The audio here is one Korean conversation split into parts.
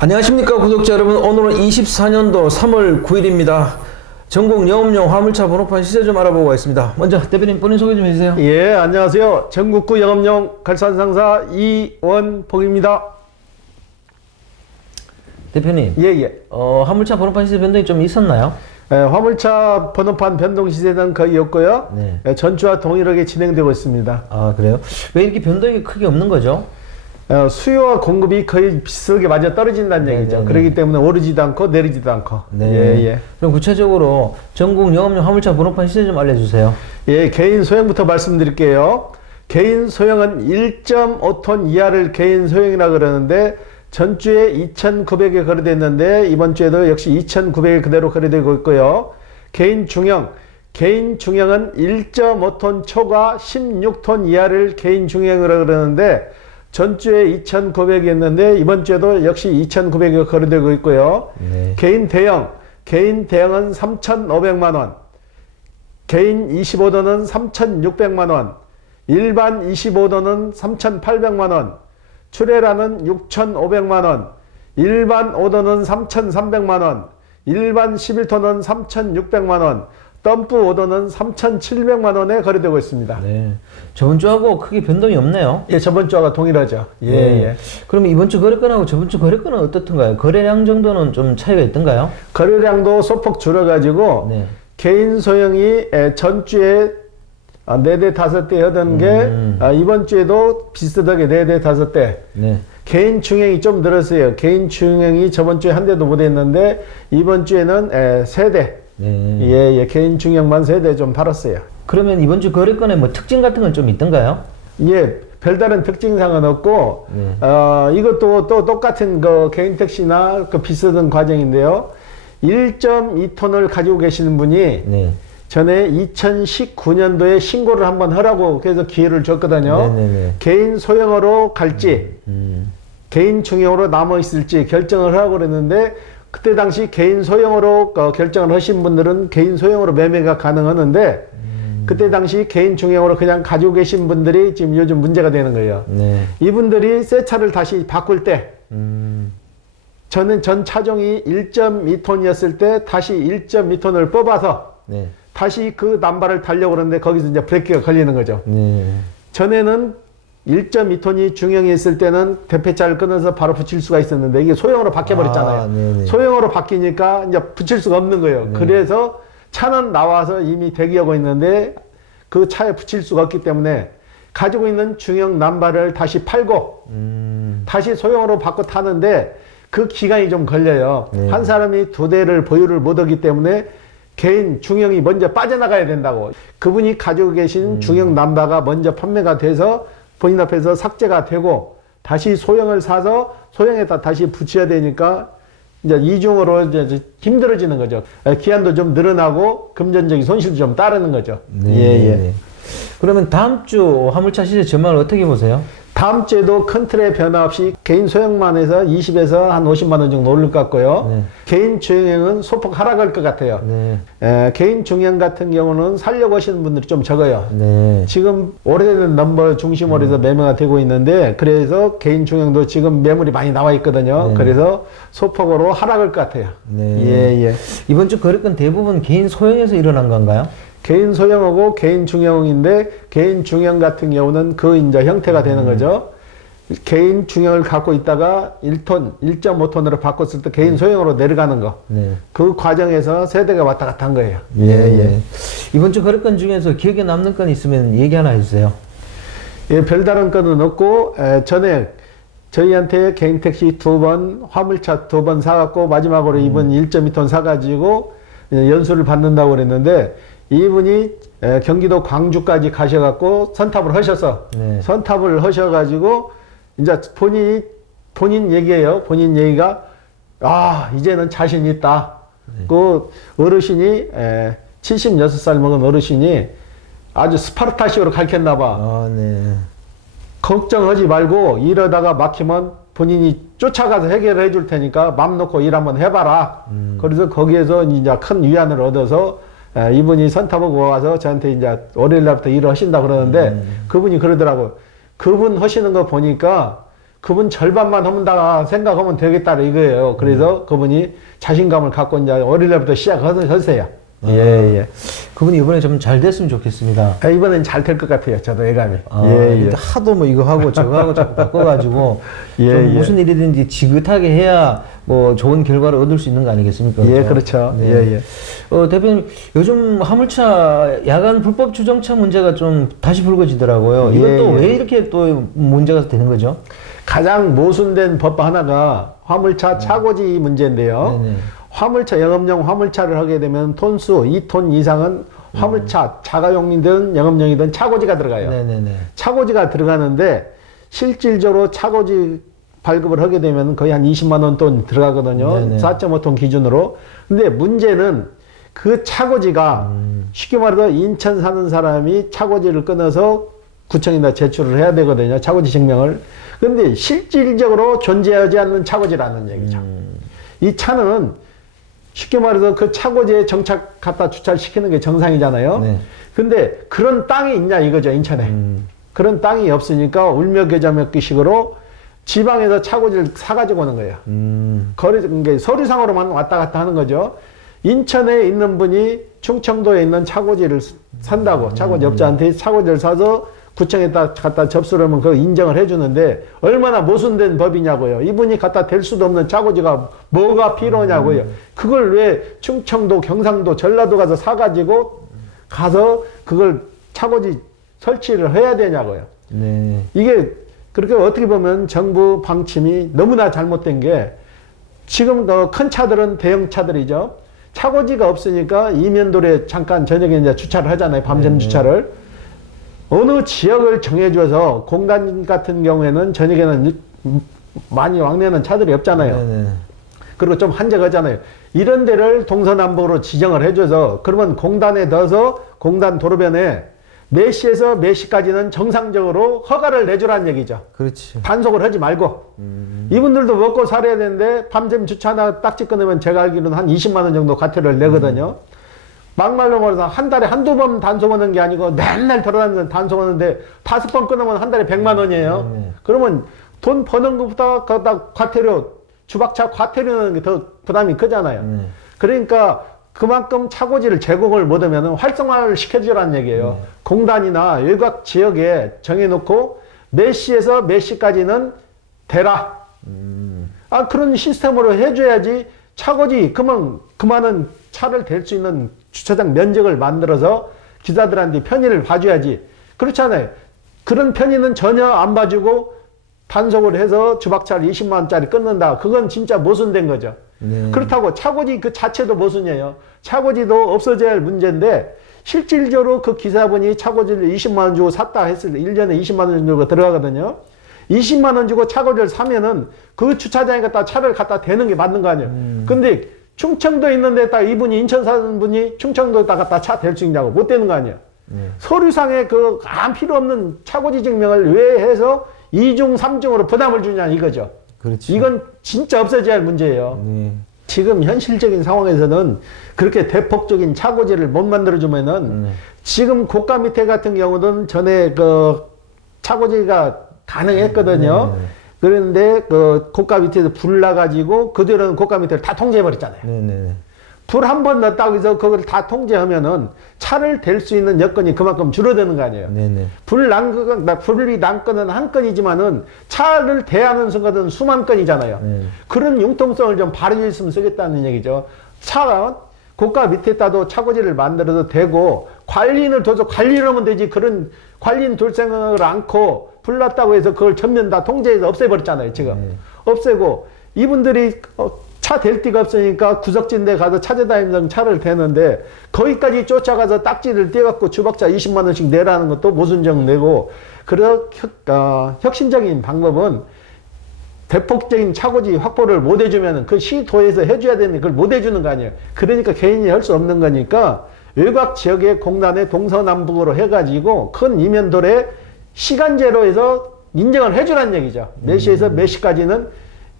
안녕하십니까 구독자 여러분. 오늘은 24년도 3월 9일입니다. 전국 영업용 화물차 번호판 시세 좀 알아보고 있습니다. 먼저 대표님 본인 소개 좀 해주세요. 예, 안녕하세요. 전국구 영업용 갈산상사 이원복입니다. 대표님, 예. 화물차 번호판 시세 변동이 좀 있었나요? 화물차 번호판 변동 시세는 거의 없고요. 네. 전주와 동일하게 진행되고 있습니다. 아, 그래요? 왜 이렇게 변동이 크게 없는 거죠? 수요와 공급이 거의 비슷하게 맞아 떨어진다는 얘기죠. 그렇기 때문에 오르지도 않고 내리지도 않고. 네. 예. 그럼 구체적으로 전국 영업용 화물차 번호판 시세 좀 알려주세요. 예, 개인 소형부터 말씀드릴게요. 개인 소형은 1.5톤 이하를 개인 소형이라 그러는데 전주에 2,900에 거래됐는데 이번 주에도 역시 2,900에 그대로 거래되고 있고요. 개인 중형, 개인 중형은 1.5톤 초과 16톤 이하를 개인 중형이라 그러는데 전주에 2,900이었는데 이번 주에도 역시 2,900에 거래되고 있고요. 네. 개인 대형은 3,500만 원, 개인 25도는 3,600만 원, 일반 25도는 3,800만 원, 출애라는 6,500만 원, 일반 5도는 3,300만 원, 일반 11톤은 3,600만 원, 덤프 5도는 3,700만 원에 거래되고 있습니다. 네. 저번 주하고 크게 변동이 없네요. 예, 저번 주와 동일하죠. 예, 네. 예. 그럼 이번 주 거래건하고 저번 주 거래건은 어떻던가요? 거래량 정도는 좀 차이가 있던가요? 거래량도 소폭 줄어가지고 네. 개인 소형이 전주에 4대 5대 하던 게 이번 주에도 비슷하게 4대 5대. 네. 개인 중형이 좀 늘었어요. 개인 중형이 저번 주에 한 대도 못 했는데 이번 주에는 3대. 네. 예, 개인 중형만 3대 좀 팔았어요. 그러면 이번 주 거래건에 뭐 특징 같은 건 좀 있던가요? 예, 별다른 특징상은 없고, 이것도 또 똑같은 그 개인 택시나 그 비슷한 과정인데요. 1.2톤을 가지고 계시는 분이 네. 전에 2019년도에 신고를 한번 하라고 그래서 기회를 줬거든요. 네네네. 개인 소형으로 갈지, 개인 중형으로 남아 있을지 결정을 하라고 그랬는데, 그때 당시 개인 소형으로 결정을 하신 분들은 개인 소형으로 매매가 가능하는데, 그때 당시 개인 중형으로 그냥 가지고 계신 분들이 지금 요즘 문제가 되는 거예요. 네. 이분들이 새 차를 다시 바꿀 때, 저는 전 차종이 1.2톤이었을 때 다시 1.2톤을 뽑아서 네. 다시 그 남발을 달려고 그러는데 거기서 이제 브레이크가 걸리는 거죠. 네. 전에는 1.2톤이 중형이 있을 때는 대폐차를 끊어서 바로 붙일 수가 있었는데 이게 소형으로 바뀌어버렸잖아요. 아, 네네. 소형으로 바뀌니까 이제 붙일 수가 없는 거예요. 네. 그래서 차는 나와서 이미 대기하고 있는데 그 차에 붙일 수가 없기 때문에 가지고 있는 중형 남발을 다시 팔고 다시 소형으로 바꿔 타는데 그 기간이 좀 걸려요. 네. 한 사람이 2대를 보유를 못하기 때문에 개인 중형이 먼저 빠져나가야 된다고. 그분이 가지고 계신 중형 남바가 먼저 판매가 돼서 본인 앞에서 삭제가 되고 다시 소형을 사서 소형에다 다시 붙여야 되니까 이제 이중으로 이제 힘들어지는 거죠. 기한도 좀 늘어나고 금전적인 손실도 좀 따르는 거죠. 네. 예. 그러면 다음 주 화물차 시세 전망을 어떻게 보세요? 다음 주에도 큰 틀의 변화 없이 개인 소형만 해서 20에서 한 50만 원 정도 오를 것 같고요. 네. 개인 중형은 소폭 하락할 것 같아요. 네. 개인 중형 같은 경우는 살려고 하시는 분들이 좀 적어요. 네. 지금 오래된 넘버 중심으로 해서 매매가 되고 있는데 그래서 개인 중형도 지금 매물이 많이 나와 있거든요. 네. 그래서 소폭으로 하락할 것 같아요. 네. 예. 이번 주 거래건 대부분 개인 소형에서 일어난 건가요? 개인 소형하고 개인 중형인데 개인 중형 같은 경우는 그 이제 형태가 되는 거죠. 개인 중형을 갖고 있다가 1톤, 1.5톤으로 바꿨을 때 개인 소형으로 내려가는 거. 네. 그 과정에서 세대가 왔다 갔다 한 거예요. 예. 이번 주 거래건 중에서 기억에 남는 건 있으면 얘기 하나 해주세요. 예, 별다른 건은 없고, 전에 저희한테 개인 택시 2번, 화물차 2번 사갖고, 마지막으로 이번 1.2톤 사가지고, 연수를 받는다고 그랬는데, 이분이 경기도 광주까지 가셔갖고, 선탑을 하셔서, 네. 선탑을 하셔가지고, 이제 본인 얘기예요. 본인 얘기가, 이제는 자신 있다. 그 어르신이, 76살 먹은 어르신이 아주 스파르타식으로 가르쳤나봐. 아, 네. 걱정하지 말고 이러다가 막히면 본인이 쫓아가서 해결해 줄 테니까 맘 놓고 일 한번 해봐라. 그래서 거기에서 이제 큰 위안을 얻어서 이분이 선탑하고 와서 저한테 이제 월요일 날부터 일을 하신다 그러는데 그분이 그러더라고. 그분 하시는 거 보니까 그분 절반만 하면 다 생각하면 되겠다 이거예요. 그래서 그분이 자신감을 갖고 이제 어릴 때부터 시작하세요. 예. 그분이 이번에 좀 잘 됐으면 좋겠습니다. 이번엔 잘 될 것 같아요. 저도 예감이. 근데 하도 뭐 이거 하고 저거 하고 자꾸 바꿔가지고 좀 무슨 일이든지 지긋하게 해야 뭐 좋은 결과를 얻을 수 있는 거 아니겠습니까? 예, 그렇죠. 네. 대표님, 요즘 화물차 야간 불법 주정차 문제가 좀 다시 불거지더라고요. 이건 또 왜 이렇게 또 문제가 되는 거죠? 가장 모순된 법 하나가 화물차 차고지 문제인데요. 네네. 화물차, 영업용 화물차를 하게 되면 톤수 2톤 이상은 화물차, 자가용이든 영업용이든 차고지가 들어가요. 네네네. 차고지가 들어가는데 실질적으로 차고지 발급을 하게 되면 거의 한 20만 원 돈 들어가거든요. 네네. 4.5톤 기준으로. 근데 문제는 그 차고지가 쉽게 말해서 인천 사는 사람이 차고지를 끊어서 구청에다 제출을 해야 되거든요. 차고지 증명을. 근데 실질적으로 존재하지 않는 차고지라는 얘기죠. 이 차는 쉽게 말해서 그 차고지에 정착 갖다 주차를 시키는 게 정상이잖아요. 네. 근데 그런 땅이 있냐 이거죠, 인천에. 그런 땅이 없으니까 울며계자몇기식으로 지방에서 차고지를 사가지고 오는 거예요. 그게 서류상으로만 왔다 갔다 하는 거죠. 인천에 있는 분이 충청도에 있는 차고지를 산다고, 차고지 업자한테 차고지를 사서 구청에다 갖다 접수를 하면 그거 인정을 해주는데 얼마나 모순된 법이냐고요. 이분이 갖다 댈 수도 없는 차고지가 뭐가 필요하냐고요. 그걸 왜 충청도, 경상도, 전라도 가서 사가지고 가서 그걸 차고지 설치를 해야 되냐고요. 네. 이게 그렇게 어떻게 보면 정부 방침이 너무나 잘못된 게 지금 더 큰 차들은 대형 차들이죠. 차고지가 없으니까 이면도로에 잠깐 저녁에 이제 주차를 하잖아요. 밤샘 주차를. 어느 지역을 정해줘서 공단 같은 경우에는 저녁에는 많이 왕래하는 차들이 없잖아요. 네네. 그리고 좀 한적하잖아요. 이런 데를 동서남북으로 지정을 해줘서 그러면 공단에 넣어서 공단 도로변에 몇 시에서 몇 시까지는 정상적으로 허가를 내주라는 얘기죠. 그렇지. 단속을 하지 말고. 이분들도 먹고 살아야 되는데 밤샘 주차나 딱지 끊으면 제가 알기로는 한 20만 원 정도 과태료를 내거든요. 막말로 말해서 한 달에 한두 번 단속하는 게 아니고 맨날 돌아다니면서 단속하는데 5번 끊으면 한 달에 100만 원이에요. 그러면 돈 버는 것보다 거기다 과태료, 주박차 과태료 내는 게 더 부담이 크잖아요. 그러니까 그만큼 차고지를 제공을 못하면 활성화를 시켜주라는 얘기예요. 공단이나 외곽 지역에 정해놓고 몇 시에서 몇 시까지는 대라. 그런 시스템으로 해줘야지 차고지, 그만은 차를 댈 수 있는 주차장 면적을 만들어서 기사들한테 편의를 봐줘야지. 그렇잖아요. 그런 편의는 전혀 안 봐주고 단속을 해서 주박차를 20만 원짜리 끊는다. 그건 진짜 모순된 거죠. 네. 그렇다고 차고지 그 자체도 모순이에요. 차고지도 없어져야 할 문제인데 실질적으로 그 기사분이 차고지를 20만 원 주고 샀다 했을 때 1년에 20만 원 정도가 들어가거든요. 20만 원 주고 차고지를 사면은 그 주차장에 갖다 차를 갖다 대는 게 맞는 거 아니에요. 근데 충청도에 있는 데다 이분이 인천 사는 분이 충청도에다 갖다 차 댈 수 있냐고 못 되는 거 아니에요. 서류상에 그 안 필요 없는 차고지 증명을 왜 해서 2중, 3중으로 부담을 주냐 이거죠. 그렇죠. 이건 진짜 없어져야 할 문제예요. 지금 현실적인 상황에서는 그렇게 대폭적인 차고지를 못 만들어주면은 지금 고가 밑에 같은 경우는 전에 그 차고지가 가능했거든요. 그런데 그 고가 밑에서 불 나가지고 그대로는 고가 밑에를 다 통제해버렸잖아요. 네네. 불 한 번 넣었다고 해서 그걸 다 통제하면은 차를 댈 수 있는 여건이 그만큼 줄어드는 거 아니에요. 네네. 불이 난 건은 한 건이지만은 차를 대하는 순간은 수만 건이잖아요. 그런 융통성을 좀 발휘했으면 쓰겠다는 얘기죠. 차가 고가 밑에다도 차고지를 만들어서 대고 관리인을 둬서 관리를 하면 되지. 그런 관리인 둘 생각을 않고 불 났다고 해서 그걸 전면 다 통제해서 없애버렸잖아요. 지금 없애고 이분들이 차 댈 데가 없으니까 구석진 데 가서 찾아다니면서 차를 대는데 거기까지 쫓아가서 딱지를 떼갖고 주박차 20만 원씩 내라는 것도 모순정 내고. 그래서 혁신적인 방법은 대폭적인 차고지 확보를 못 해주면 그 시도에서 해줘야 되는데 그걸 못 해주는 거 아니에요. 그러니까 개인이 할 수 없는 거니까 외곽 지역의 공단에 동서남북으로 해가지고 큰 이면도로에 시간제로 해서 인정을 해주라는 얘기죠. 몇 시에서 몇 시까지는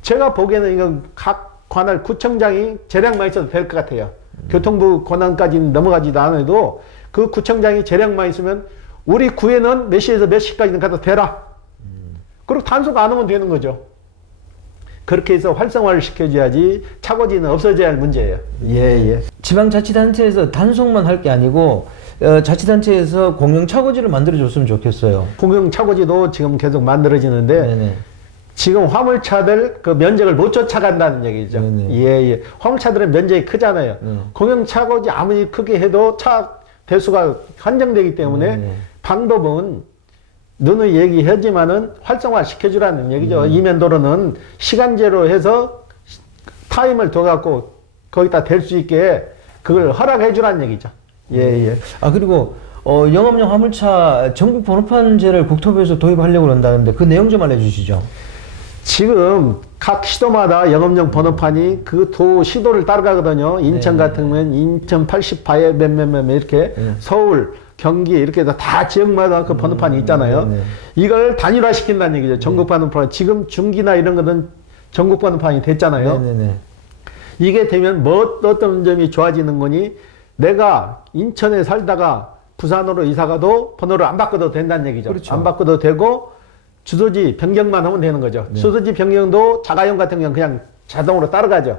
제가 보기에는 이건 각 관할 구청장이 재량만 있어도 될 것 같아요. 교통부 권한까지는 넘어가지도 않아도 그 구청장이 재량만 있으면 우리 구에는 몇 시에서 몇 시까지는 갖다 대라. 그리고 단속 안 하면 되는 거죠. 그렇게 해서 활성화를 시켜줘야지 차고지는 없어져야 할 문제예요. 예. 지방자치단체에서 단속만 할 게 아니고 자치단체에서 공영 차고지를 만들어줬으면 좋겠어요. 공영 차고지도 지금 계속 만들어지는데 네네. 지금 화물차들 그 면적을 못 쫓아간다는 얘기죠. 네네. 예. 화물차들은 면적이 크잖아요. 공영 차고지 아무리 크게 해도 차 대수가 한정되기 때문에 네네. 방법은 너는 얘기하지만은 활성화 시켜주라는 얘기죠. 이면도로는 시간제로 해서 타임을 둬갖고 거기다 댈 수 있게 그걸 허락해주라는 얘기죠. 예. 아, 그리고 영업용 화물차 전국 번호판제를 국토부에서 도입하려고 그런다는데 그 내용 좀 알려주시죠. 지금 각 시도마다 영업용 번호판이 그 도 시도를 따라가거든요. 인천 같은 경우는 인천 88에 몇몇몇 이렇게 서울, 경기 이렇게 해서 다 지역마다 그 번호판이 있잖아요. 이걸 단일화 시킨다는 얘기죠. 전국 번호판. 지금 중기나 이런 거는 전국 번호판이 됐잖아요. 이게 되면 뭐 어떤 점이 좋아지는 거니 내가 인천에 살다가 부산으로 이사가도 번호를 안 바꿔도 된다는 얘기죠. 그렇죠. 안 바꿔도 되고 주소지 변경만 하면 되는 거죠. 주소지 변경도 자가용 같은 경우는 그냥 자동으로 따라가죠.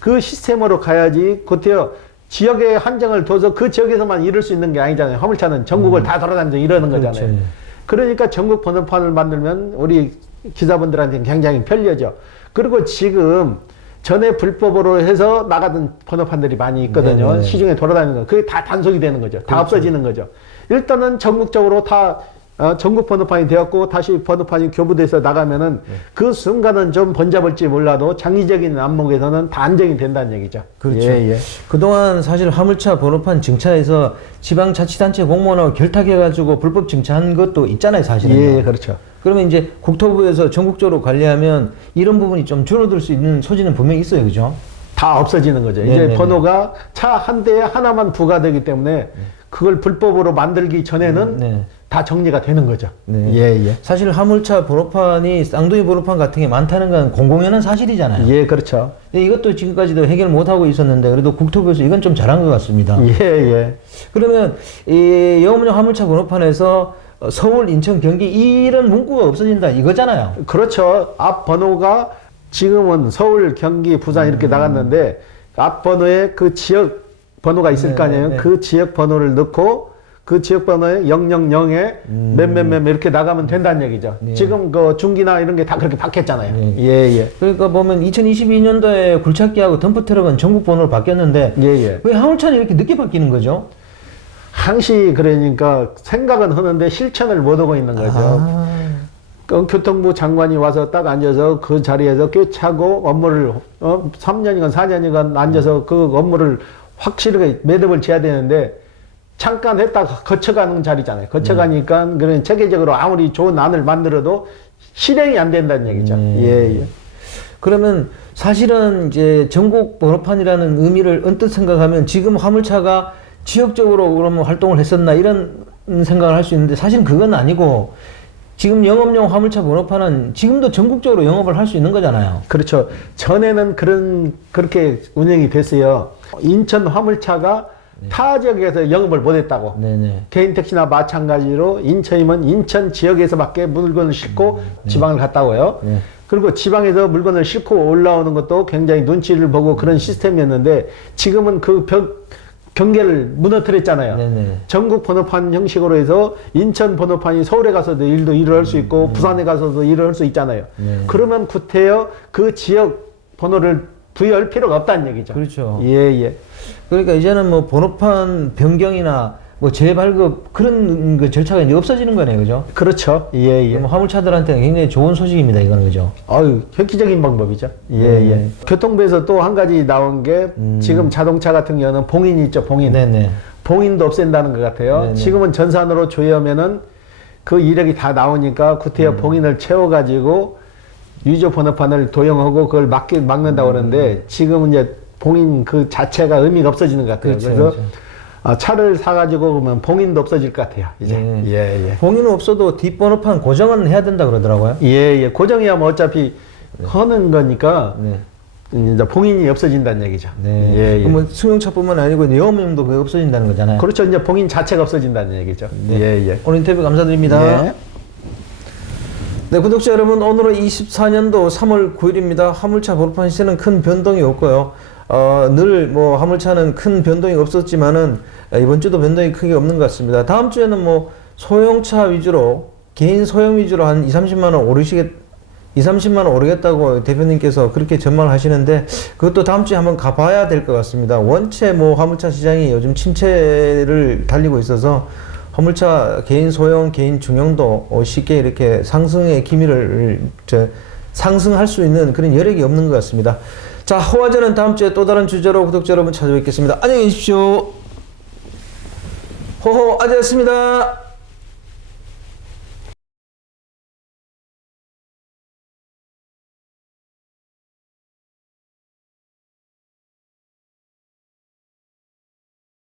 그 시스템으로 가야지 그때요. 지역의 한정을 둬서 그 지역에서만 이룰 수 있는 게 아니잖아요. 화물차는 전국을 다 돌아다니면서 이러는 거잖아요. 그렇죠. 그러니까 전국 번호판을 만들면 우리 기사분들한테는 굉장히 편리하죠. 그리고 지금 전에 불법으로 해서 나가던 번호판들이 많이 있거든요. 시중에 돌아다니는 거. 그게 다 단속이 되는 거죠. 다 없어지는 거죠. 일단은 전국적으로 다 전국 번호판이 되었고 다시 번호판이 교부돼서 나가면은 그 순간은 좀 번잡을지 몰라도 장기적인 안목에서는 다 안정이 된다는 얘기죠. 그렇죠. 그동안 사실 화물차 번호판 증차에서 지방자치단체 공무원하고 결탁해가지고 불법 증차한 것도 있잖아요, 사실은. 예, 그렇죠. 그러면 이제 국토부에서 전국적으로 관리하면 이런 부분이 좀 줄어들 수 있는 소지는 분명히 있어요, 그죠? 다 없어지는 거죠. 이제 번호가 차 한 대에 하나만 부과되기 때문에 그걸 불법으로 만들기 전에는 다 정리가 되는 거죠. 사실 화물차 번호판이 쌍둥이 번호판 같은 게 많다는 건 공공연한 사실이잖아요. 예, 그렇죠. 근데 이것도 지금까지도 해결 못 하고 있었는데 그래도 국토부에서 이건 좀 잘한 것 같습니다. 그러면 이 영업용 화물차 번호판에서 서울, 인천, 경기 이런 문구가 없어진다 이거잖아요. 그렇죠. 앞 번호가 지금은 서울, 경기, 부산 이렇게 나갔는데 앞 번호에 그 지역 번호가 있을 거 아니에요. 그 지역 번호를 넣고 그 지역 번호에 000에 몇몇몇 이렇게 나가면 된다는 얘기죠. 지금 그 중기나 이런 게 다 그렇게 바뀌었잖아요. 그러니까 보면 2022년도에 굴착기하고 덤프트럭은 전국 번호로 바뀌었는데 왜 화물차는 이렇게 늦게 바뀌는 거죠? 항시 그러니까 생각은 하는데 실천을 못 하고 있는 거죠. 그 교통부 장관이 와서 딱 앉아서 그 자리에서 꿰차고 업무를 3년이건 4년이건 앉아서 그 업무를 확실하게 매듭을 지어야 되는데 잠깐 했다가 거쳐가는 자리잖아요. 거쳐가니까 그런 체계적으로 아무리 좋은 안을 만들어도 실행이 안 된다는 얘기죠. 그러면 사실은 이제 전국 번호판이라는 의미를 언뜻 생각하면 지금 화물차가 지역적으로 그러면 활동을 했었나 이런 생각을 할 수 있는데 사실 그건 아니고 지금 영업용 화물차 번호판은 지금도 전국적으로 영업을 할 수 있는 거잖아요. 그렇죠. 전에는 그렇게 운영이 됐어요. 인천 화물차가 타 지역에서 영업을 못했다고. 개인 택시나 마찬가지로 인천이면 인천 지역에서밖에 물건을 싣고 지방을 갔다고요. 그리고 지방에서 물건을 싣고 올라오는 것도 굉장히 눈치를 보고 그런 시스템이었는데 지금은 그 경계를 무너뜨렸잖아요. 전국 번호판 형식으로 해서 인천 번호판이 서울에 가서도 일을 할 수 있고 부산에 가서도 일을 할 수 있잖아요. 그러면 구태여 그 지역 번호를 부여할 필요가 없다는 얘기죠. 그렇죠. 그러니까 이제는 뭐 번호판 변경이나 뭐 재발급 그런 그 절차가 이제 없어지는 거네요, 그죠? 그렇죠. 화물차들한테는 굉장히 좋은 소식입니다, 이거는, 그죠? 아유, 획기적인 방법이죠. 교통부에서 또 한 가지 나온 게 지금 자동차 같은 경우는 봉인이 있죠, 봉인. 봉인도 없앤다는 것 같아요. 지금은 전산으로 조회하면은 그 이력이 다 나오니까 구태여 봉인을 채워가지고 유조 번호판을 도용하고 그걸 막는다고 그러는데 지금은 이제 봉인 그 자체가 의미가 없어지는 것 같아요. 그래서 차를 사가지고 그러면 봉인도 없어질 것 같아요. 이제. 봉인은 없어도 뒷번호판 고정은 해야 된다 그러더라고요. 고정이야 뭐 어차피 하는 거니까 이제 봉인이 없어진다는 얘기죠. 그러면 승용차뿐만 아니고 영업용도 그게 없어진다는 거잖아요. 그렇죠. 이제 봉인 자체가 없어진다는 얘기죠. 오늘 인터뷰 감사드립니다. 네, 구독자 여러분, 오늘은 24년도 3월 9일입니다. 화물차 보급판 시세는 큰 변동이 없고요. 늘 뭐 화물차는 큰 변동이 없었지만은 이번 주도 변동이 크게 없는 것 같습니다. 다음 주에는 뭐 소형차 위주로, 개인 소형 위주로 한 2, 30만 원 오르겠다고 대표님께서 그렇게 전망을 하시는데, 그것도 다음 주에 한번 가봐야 될 것 같습니다. 원체 뭐 화물차 시장이 요즘 침체를 달리고 있어서 화물차 개인 소형, 개인 중형도 쉽게 이렇게 상승의 기미를 상승할 수 있는 그런 여력이 없는 것 같습니다. 자, 호화전은 다음 주에 또 다른 주제로 구독자 여러분 찾아뵙겠습니다. 안녕히 계십시오. 호호 아재였습니다.